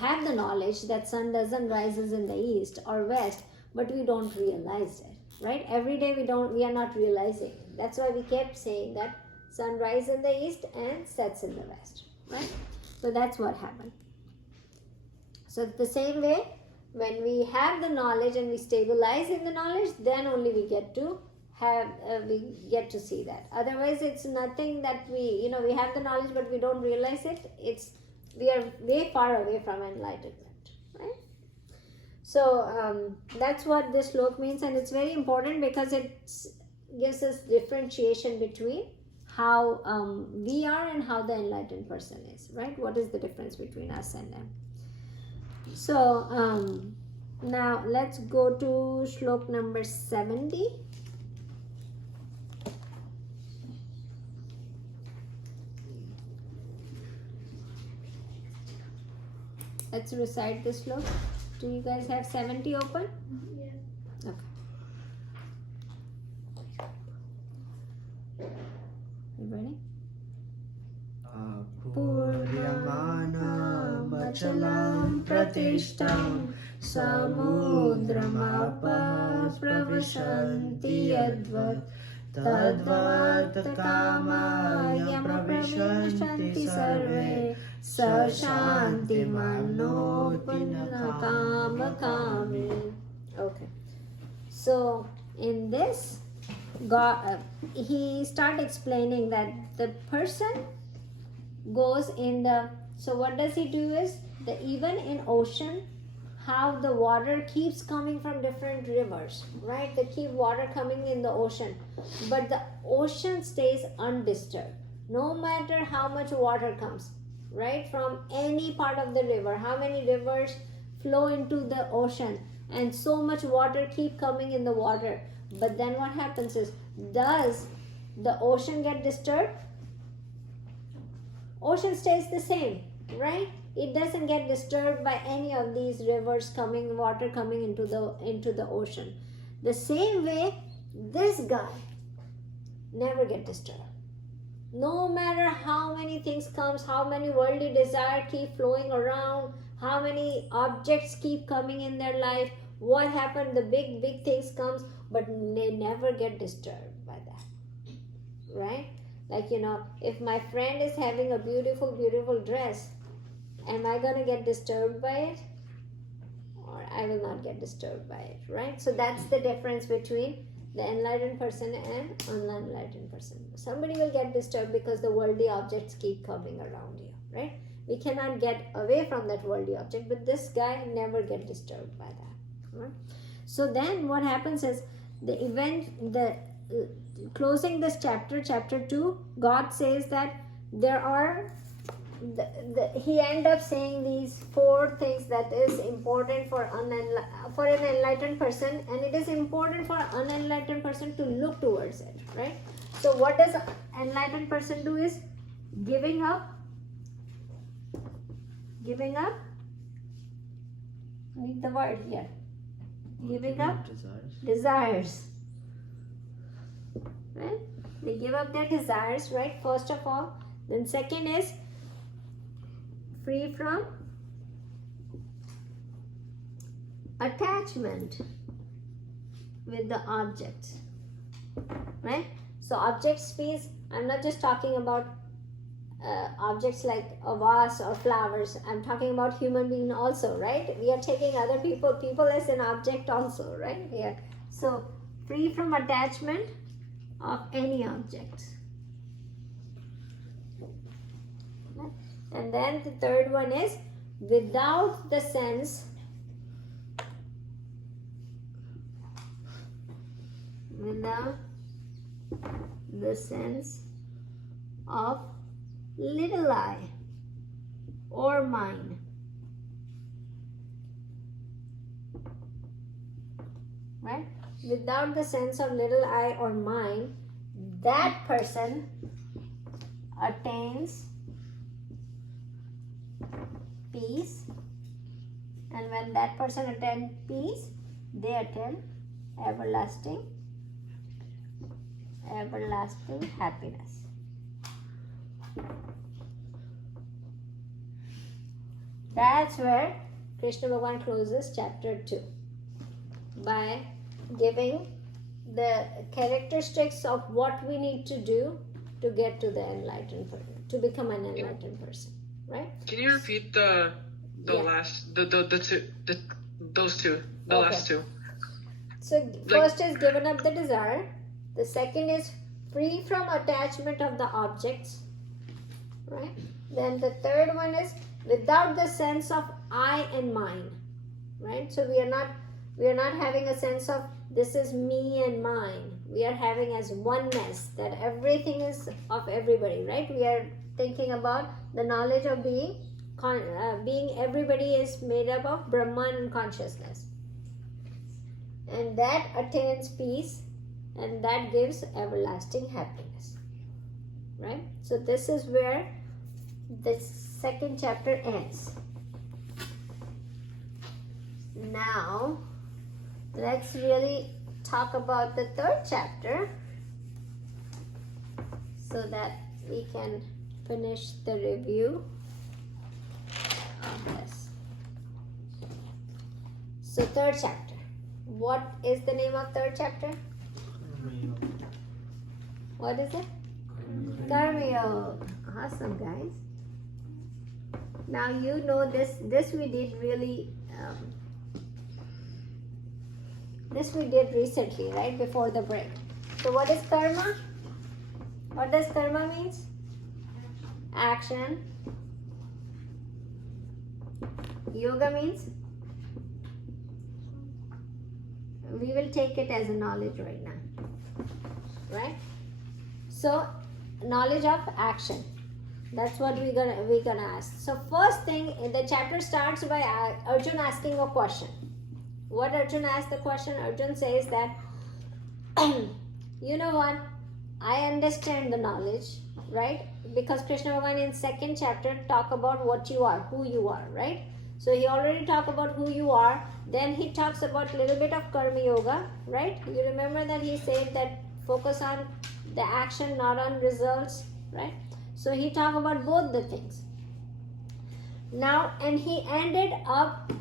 have the knowledge that sun doesn't rises in the east or west, but we don't realize it, right? Every day we are not realizing it. That's why we kept saying that sun rises in the east and sets in the west, right? So that's what happened. So the same way, when we have the knowledge and we stabilize in the knowledge, then only we get to see that. Otherwise, it's nothing that we have the knowledge but we don't realize it. We are way far away from enlightenment, right? So that's what this slok means, and it's very important because it gives us differentiation between how we are and how the enlightened person is, right? What is the difference between us and them? So now let's go to slok number 70. Let's recite this slok. Do you guys have 70 open? Yeah. Okay. You ready? Puryamanam achalam pratishtam samudramapa pravishanti yadvat tadvat kamaya pravishanti sarve sa shanti manopinakam kami. Okay. So in this, God, he started explaining that the person goes in the, so what does he do is, even in ocean, how the water keeps coming from different rivers, right? They keep water coming in the ocean, but the ocean stays undisturbed no matter how much water comes, right? From any part of the river, how many rivers flow into the ocean, and so much water keep coming in the water. But then what happens is, does the ocean get disturbed? Ocean stays the same, right? It doesn't get disturbed by any of these rivers coming, water coming into the ocean. The same way, this guy never get disturbed. No matter how many things comes, how many worldly desire keep flowing around, how many objects keep coming in their life, what happened, the big things comes, but they never get disturbed by that, right? Like, if my friend is having a beautiful dress, am I gonna get disturbed by it? Or I will not get disturbed by it, right? So that's the difference between the enlightened person and unenlightened person. Somebody will get disturbed because the worldly objects keep coming around you, right? We cannot get away from that worldly object, but this guy never get disturbed by that, right? So then what happens is, closing this chapter 2, God says that there are he end up saying these 4 things that is important for an enlightened person, and it is important for an unenlightened person to look towards it, right? So what does an enlightened person do is giving up. Read the word here. Giving up desires. Right? They give up their desires, right? First of all. Then second is free from attachment with the object, right? So objects means, I'm not just talking about objects like a vase or flowers. I'm talking about human being also, right? We are taking other people as an object also, right? Here. So free from attachment of any object. And then the third one is without the sense of little I or mine. Right? Without the sense of little I or mine, that person attains peace, and when that person attains peace, they attain everlasting happiness. That's where Krishna Bhagavan closes chapter 2 by giving the characteristics of what we need to do to get to the enlightened person, to become an enlightened person, right? Can you repeat the Yeah. last those two Okay. last two? So first is given up the desire. The second is free from attachment of the objects, right? Then the third one is without the sense of I and mine, right? So we are not having a sense of this is me and mine. We are having as oneness, that everything is of everybody, right? We are thinking about the knowledge of being everybody is made up of Brahman and consciousness, and that attains peace, and that gives everlasting happiness, right? So this is where the second chapter ends. Now let's really talk about the third chapter so that we can finish the review of this. So third chapter. What is the name of third chapter? What is it? Karma Yoga. Awesome, guys. Now you know this we did really this we did recently, right before the break. So what is karma? What does karma means? Action. Yoga means, we will take it as a knowledge right now, right? So knowledge of action, that's what we're gonna ask. So first thing, the chapter starts by Arjun asking a question. What Arjun asked the question? Arjun says that you know what, I understand the knowledge, right? Because Krishna Bhagavan in second chapter talk about what you are, who you are, right? So he already talked about who you are. Then he talks about a little bit of karma yoga, right? You remember that he said that focus on the action, not on results, right? So he talked about both the things. Now, and he ended up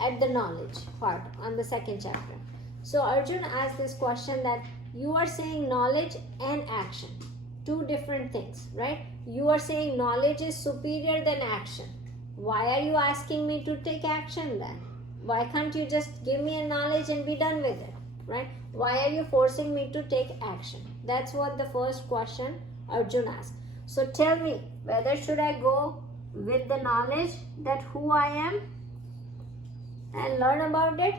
at the knowledge part on the second chapter. So Arjun asked this question that you are saying knowledge and action, two different things, right? You are saying knowledge is superior than action. Why are you asking me to take action then? Why can't you just give me a knowledge and be done with it, right? Why are you forcing me to take action? That's what the first question Arjun asked. So tell me, whether should I go with the knowledge that who I am and learn about it,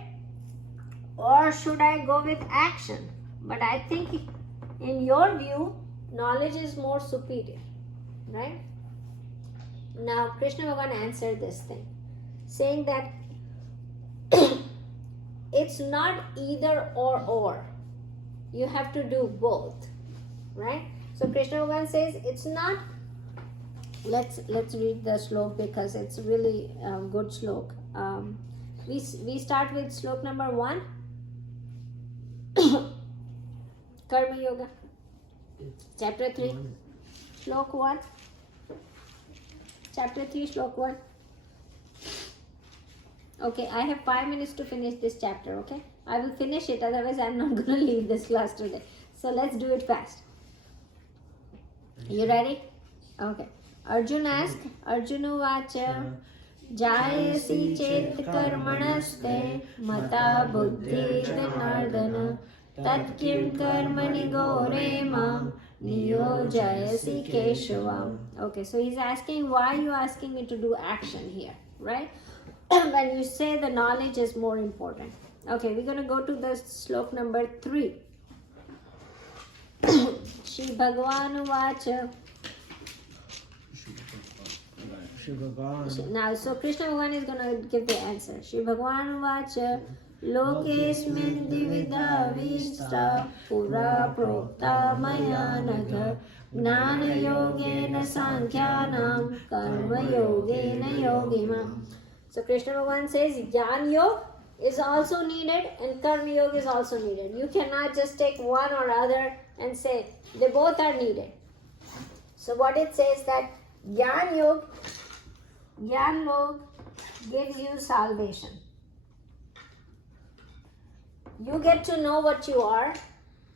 or should I go with action? But I think in your view, knowledge is more superior, right? Now Krishna Bhagavan answered this thing, saying that it's not either or. You have to do both, right? So Krishna Bhagavan says it's not. Let's read the slok because it's really good slok. We start with slok number 1. Karma Yoga, chapter 3, slok 1. Chapter 3, slok 1. Okay, I have 5 minutes to finish this chapter, okay? I will finish it, otherwise I'm not going to leave this class today. So let's do it fast. You ready? Okay. Arjun asked, Arjuna vacha, jayasi chet karmanaste, mata buddhi dhanardana, tat kim karmani gorema, niyojayasi keshava. Okay, so he's asking, why are you asking me to do action here, right? When you say the knowledge is more important. Okay, we're going to go to the slok number 3. Shri Bhagavan Vacha. Shri Bhagavan. Now, so Krishna Bhagavan is going to give the answer. Shri Bhagavan vacha lokesmin divida vista pura prokta maya naga gnana yogena sankhyanam karma yogena yogimam. So Krishna Bhagavan says Jnana Yoga is also needed and Karma Yoga is also needed. You cannot just take one or other and say they both are needed. So what it says that Jnana Yoga gives you salvation. You get to know what you are,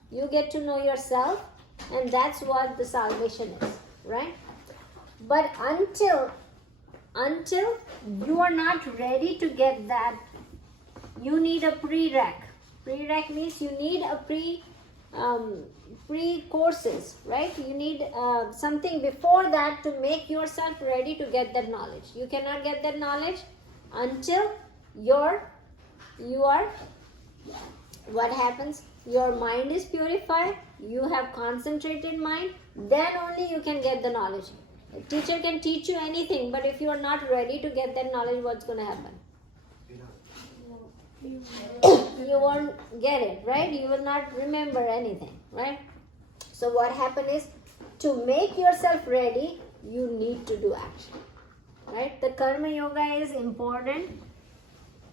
you get to know yourself, and that's what the salvation is, right? But until you are not ready to get that, you need a prereq. Prereq means you need a pre-courses, right? You need something before that to make yourself ready to get that knowledge. You cannot get that knowledge until you are, what happens? Your mind is purified, you have concentrated mind, then only you can get the knowledge. A teacher can teach you anything, but if you are not ready to get that knowledge, what's going to happen? You won't get it, right? You will not remember anything, right? So what happened is, to make yourself ready, you need to do action, right? The Karma Yoga is important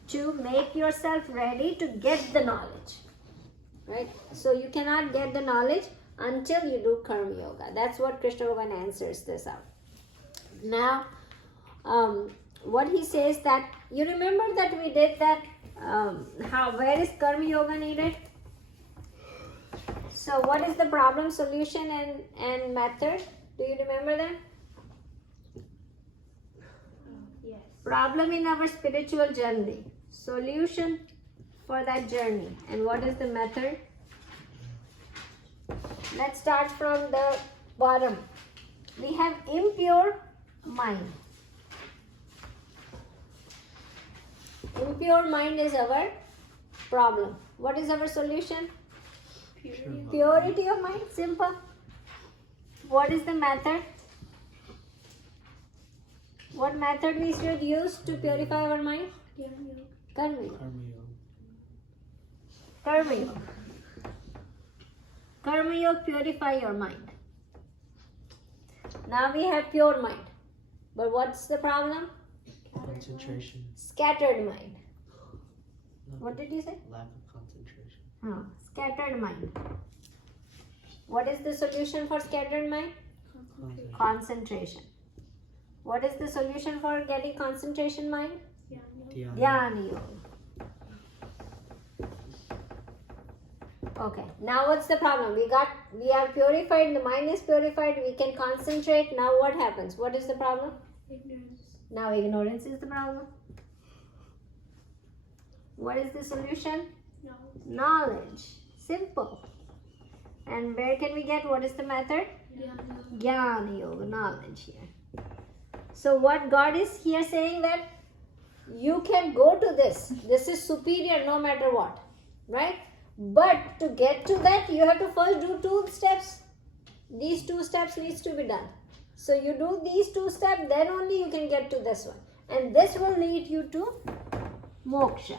to make yourself ready to get the knowledge, right? So you cannot get the knowledge until you do Karma Yoga. That's what Krishna Bhagavan answers this out. Now, what he says that, you remember that we did that, where is Karma Yoga needed? So what is the problem, solution and method? Do you remember that? Yes. Problem in our spiritual journey, solution for that journey, and what is the method? Let's start from the bottom. We have impure mind. Impure mind is our problem. What is our solution? Purity of mind, simple. What is the method? What method we should use to purify our mind? Karma Yoga. Karma Yoga. Karma Yoga purify your mind. Now we have pure mind. But what's the problem? Concentration. Scattered mind. What did you say? Lack of concentration. Scattered mind. What is the solution for scattered mind? Concentration. What is the solution for getting concentration mind? Dhyana Yoga. Okay, now what's the problem? We are purified, the mind is purified, we can concentrate. Now what happens? What is the problem? Ignorance. Now ignorance is the problem. What is the solution? Knowledge. Simple. And where can we get, what is the method? Jnana Yoga, knowledge here. So what God is here saying that you can go to this. This is superior no matter what. Right? But to get to that, you have to first do 2 steps. These 2 steps needs to be done. So you do these 2 steps, then only you can get to this one. And this will lead you to moksha.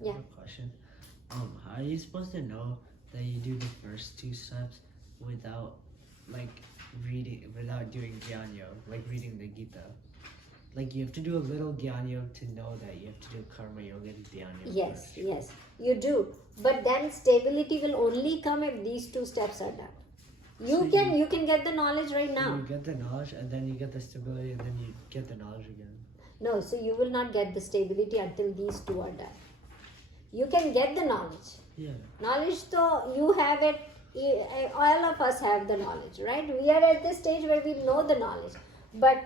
Yeah. Question. How are you supposed to know that you do the first 2 steps without doing Jnana Yoga, like reading the Gita? Like you have to do a little Jnana Yoga to know that you have to do Karma Yoga and Jnana Yoga. Yes, yes, you do. But then stability will only come if these 2 steps are done. You can get the knowledge right now. You get the knowledge and then you get the stability and then you get the knowledge again. No, so you will not get the stability until these 2 are done. You can get the knowledge. Yeah. Knowledge, though, you have it. All of us have the knowledge, right? We are at this stage where we know the knowledge. But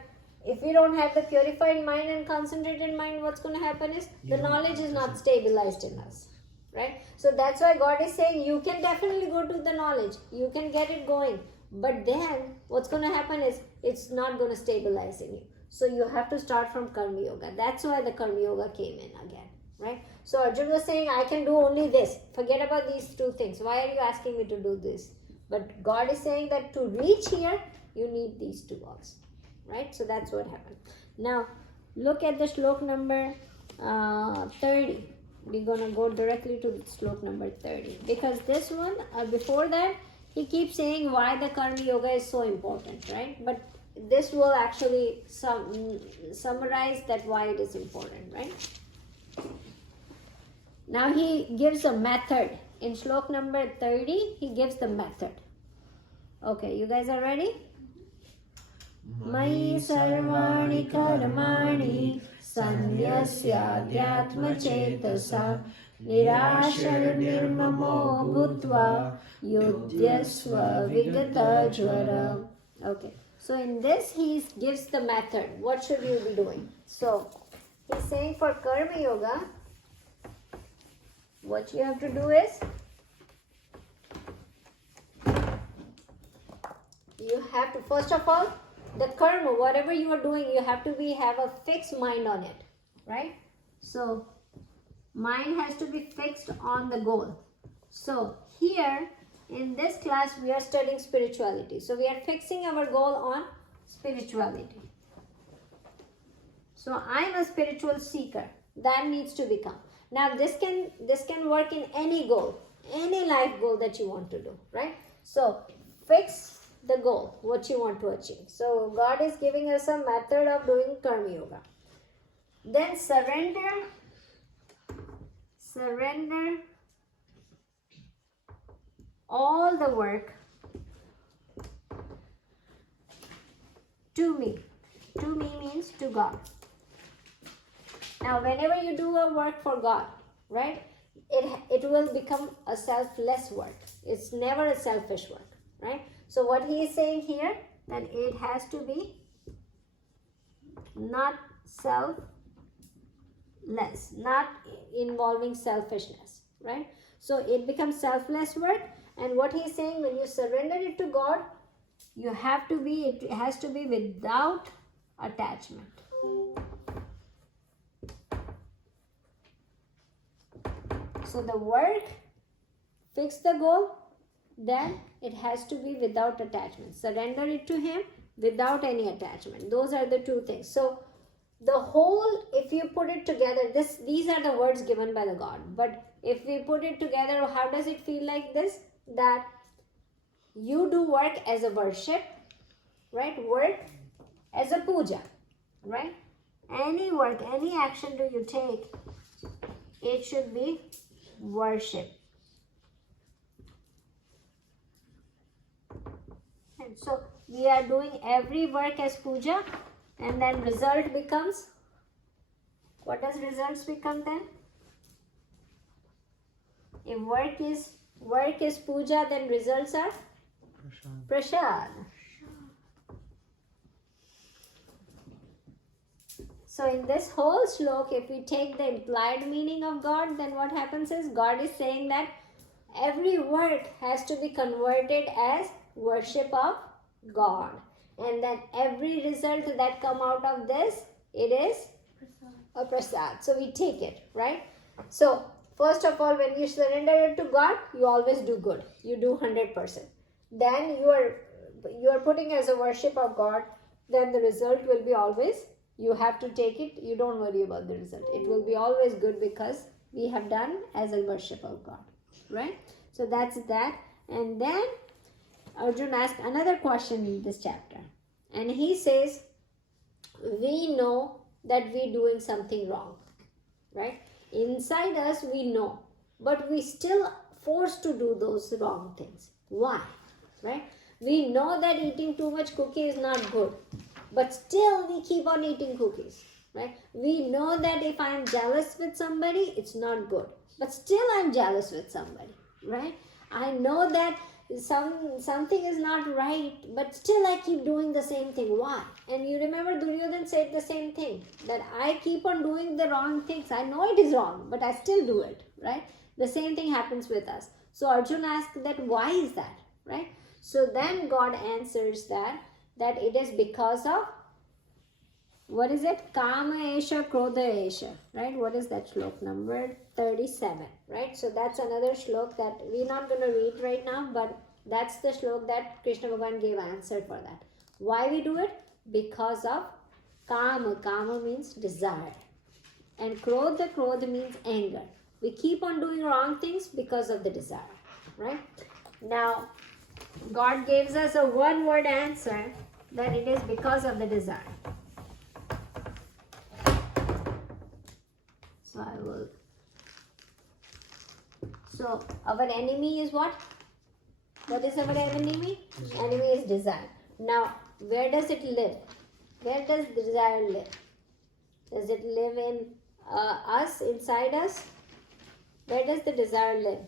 if we don't have the purified mind and concentrated mind, what's going to happen is the knowledge is not stabilized in us, right? So that's why God is saying you can definitely go to the knowledge. You can get it going. But then what's going to happen is it's not going to stabilize in you. So you have to start from Karma Yoga. That's why the Karma Yoga came in again, right? So Arjun was saying, I can do only this. Forget about these 2 things. Why are you asking me to do this? But God is saying that to reach here, you need these two also, right? So that's what happened. Now look at the shlok number 30. We're gonna go directly to shlok number 30, because this one, before that, he keeps saying why the karma yoga is so important, right? But this will actually summarize that why it is important, right? Now he gives a method. In shlok number 30, he gives the method. Okay, you guys are ready? Mai sarvani karmani sanyasyadyatma chetasa nirashar nirmamo bhutva yudhyasva vigata jvara. Okay, so in this he gives the method. What should you be doing? So he's saying for karma yoga, what you have to do is, you have to, first of all, the karma, whatever you are doing, you have to have a fixed mind on it, right? So mind has to be fixed on the goal. So here in this class we are studying spirituality. So we are fixing our goal on spirituality. So I am a spiritual seeker. That needs to become. Now this can work in any goal, any life goal that you want to do, right? So fix the goal, what you want to achieve. So God is giving us a method of doing karma yoga. Then surrender all the work to me. To me means to God. Now whenever you do a work for God, right, it will become a selfless work. It's never a selfish work, right? So what he is saying here, that it has to be not selfless, not involving selfishness, right? So it becomes selfless work. And what he is saying, when you surrender it to God, it has to be without attachment. So the work, fix the goal, then it has to be without attachment. Surrender it to him without any attachment. Those are the two things. So the whole, if you put it together, these are the words given by the God. But if we put it together, how does it feel like this? That you do work as a worship, right? Work as a puja, right? Any work, any action do you take, it should be worship. And so we are doing every work as puja, and then result becomes, what does results become then? If work is puja, then results are prasad. So in this whole shlok, if we take the implied meaning of God, then what happens is God is saying that every work has to be converted as worship of God. And then every result that come out of this, it is a prasad. So we take it, right? So first of all, when you surrender it to God, you always do good. You do 100%. Then you are putting as a worship of God, then the result will be always, you have to take it. You don't worry about the result. It will be always good because we have done as a worship of God, right? So that's that. And then Arjun asked another question in this chapter. And he says, we know that we're doing something wrong, right? Inside us, we know. But we still forced to do those wrong things. Why? Right? We know that eating too much cookie is not good. But still we keep on eating cookies, right? We know that if I'm jealous with somebody, it's not good. But still I'm jealous with somebody, right? I know that something is not right, but still I keep doing the same thing. Why? And you remember Duryodhan said the same thing, that I keep on doing the wrong things. I know it is wrong, but I still do it, right? The same thing happens with us. So Arjun asked that why is that, right? So then God answers that it is because of, what is it? Kama esha, krodha esha, right? What is that shlok number 37, right? So that's another shlok that we're not going to read right now, but that's the shlok that Krishna Bhagavan gave answer for that. Why we do it? Because of kama. Kama means desire. And krodha, krodha means anger. We keep on doing wrong things because of the desire, right? Now, God gives us a one-word answer that it is because of the desire. So I will. So our enemy is what? What is our enemy? Enemy is desire. Now, where does it live? Where does the desire live? Does it live in us, inside us? Where does the desire live?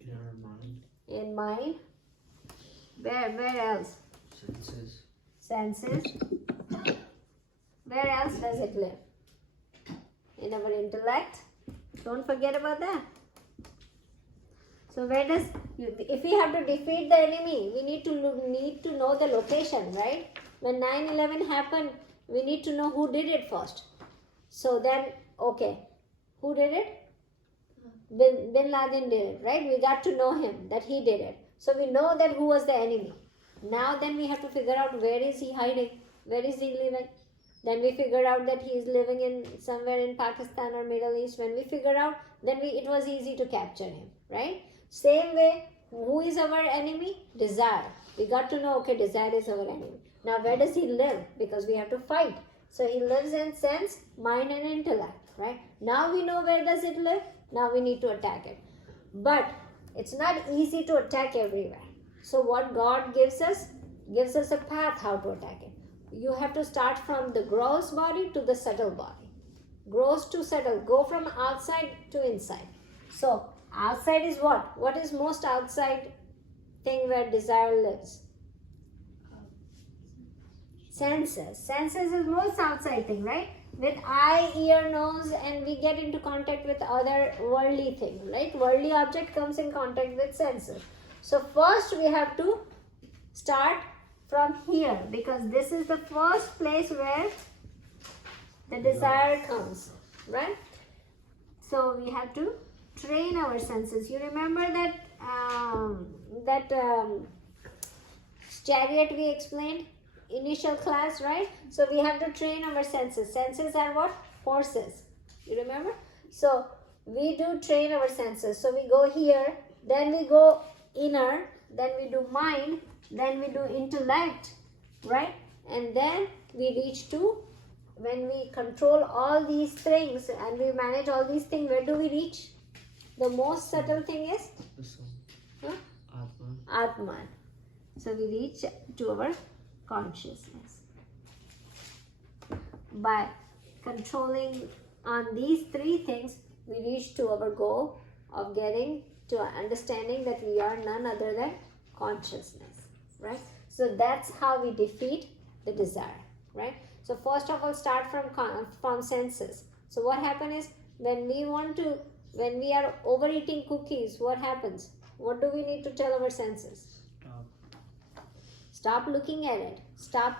In our mind. In mind. Where else? Senses. Senses. Where else does it live? In our intellect. Don't forget about that. So where does, if we have to defeat the enemy, we need to know the location, right? When 9/11 happened, we need to know who did it first. So then, okay, who did it? Bin Laden did it, right? We got to know him, that he did it. So we know that who was the enemy. Now then we have to figure out where is he hiding, where is he living. Then we figured out that he is living in somewhere in Pakistan or Middle East. When we figured out, then it was easy to capture him, right? Same way, who is our enemy? Desire. We got to know, okay, desire is our enemy. Now where does he live? Because we have to fight. So he lives in sense, mind and intellect, right? Now we know where does it live. Now we need to attack it. But it's not easy to attack everywhere. So what God gives us a path how to attack it. You have to start from the gross body to the subtle body. Gross to subtle. Go from outside to inside. So outside is what? What is most outside thing where desire lives? Senses. Senses is most outside thing, right? With eye, ear, nose, and we get into contact with other worldly thing, right? Worldly object comes in contact with senses. So first we have to start from here, because this is the first place where the desire comes, right? So we have to train our senses. You remember that chariot we explained initial class, right? So we have to train our senses. Senses are what? Horses. You remember? So we do train our senses. So we go here, then we go inner, then we do mind, then we do intellect, right? And then we reach to, when we control all these things and we manage all these things, where do we reach? The most subtle thing is? The soul. Huh? Atman. Atman. So we reach to our consciousness. By controlling on these three things, we reach to our goal of getting to understanding that we are none other than consciousness, right? So that's how we defeat the desire, right? So first of all, start from senses. So what happens is, when we are overeating cookies, what happens? What do we need to tell our senses? Stop looking at it. Stop,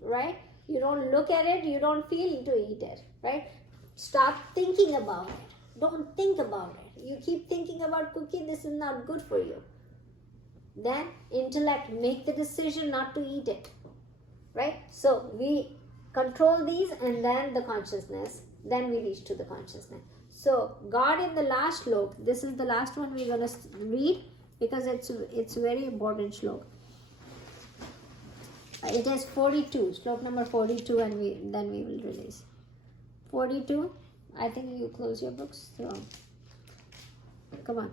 right? You don't look at it, you don't feel to eat it, right? Stop thinking about it. Don't think about it. You keep thinking about cookie, this is not good for you. Then intellect, make the decision not to eat it, right? So we control these, and then the consciousness, then we reach to the consciousness. So God in the last shlok, this is the last one we're going to read, because it's very important shlok. It is 42, shlok number 42, and then we will release. 42, I think you close your books. So, come on.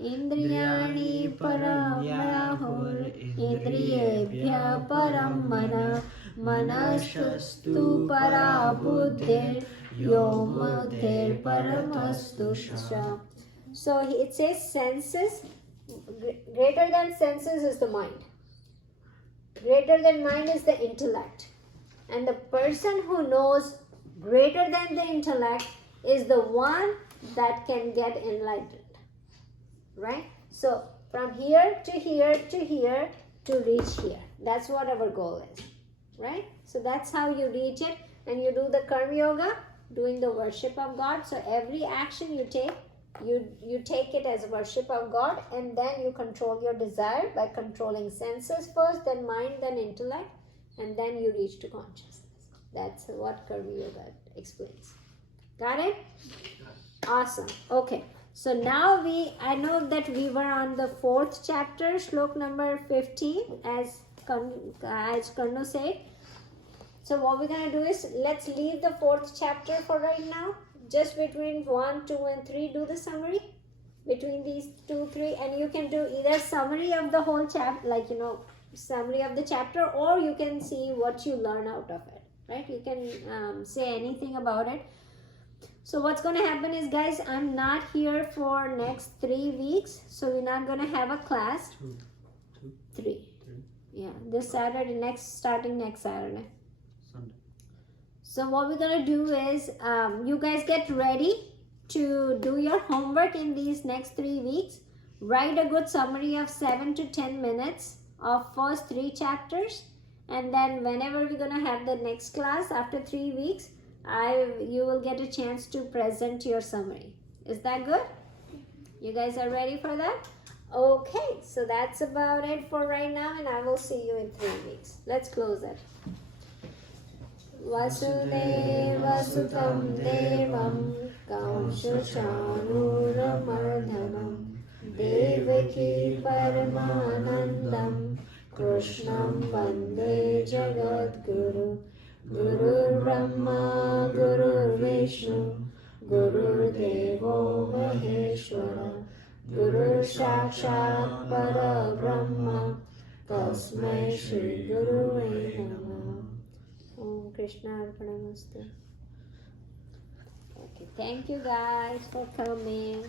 Indriyani param rahur, indriyebhya param mana, manashastu para buddhir, yomadhir paramastu shra. So it says senses, greater than senses is the mind. Greater than mind is the intellect. And the person who knows greater than the intellect is the one that can get enlightened. Right? So from here to here to here to reach here. That's what our goal is. Right? So that's how you reach it. And you do the karma yoga, doing the worship of God. So every action you take, You take it as worship of God, and then you control your desire by controlling senses first, then mind, then intellect, and then you reach to consciousness. That's what Karma Yoga explains. Got it? Awesome. Okay. So now I know that we were on the 4th chapter, shlok number 15, as Karno said. So what we're going to do is, let's leave the 4th chapter for right now. Just between 1, 2, and 3, do the summary. Between these 2, 3, and you can do either summary of the whole chapter, like, summary of the chapter, or you can see what you learn out of it, right? You can say anything about it. So what's going to happen is, guys, I'm not here for next 3 weeks, so we're not going to have a class. 3. Yeah, this Saturday, starting next Saturday. Sunday. So what we're going to do is, you guys get ready to do your homework in these next 3 weeks. Write a good summary of 7 to 10 minutes of first 3 chapters, and then whenever we're going to have the next class after 3 weeks, you will get a chance to present your summary. Is that good? You guys are ready for that? Okay, so that's about it for right now, and I will see you in 3 weeks. Let's close it. Vasudeva Sutam Devam Kaushachanuramardhanam Devaki Paramanandam Krishnam Vande Jagadguru Guru Brahma Guru Vishnu Guru Devo Maheshwara Guru Sakshat Parabrahma Tasmai Shri Guru Namah. Om Krishna Arpanamastu. Okay, thank you guys for coming.